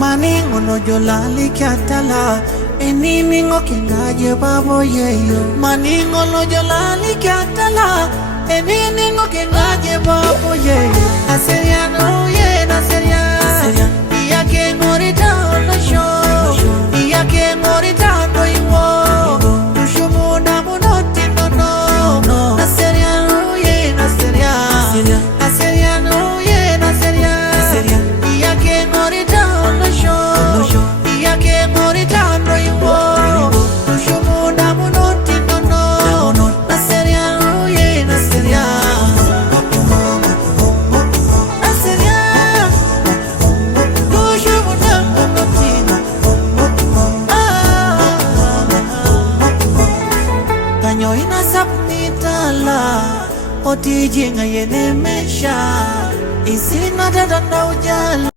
Maningo no jolali katala Eniningo kingaje babo yeyo Maningo no jolali katala Eniningo kingaje babo yeyo Naseriano ye naseria Iya ke ngorita ono show Iya ke ngorita no iwo Tushumuda munoti no Naseriano ye naseria Naseriano ye naseria Iya ke ngorita ono show Iya ke ngorita no iwo Tushumuda munoti no Naseriano ye naseria Kanyo inasapnitala Oti jinga yene mesha Isina dada na ujala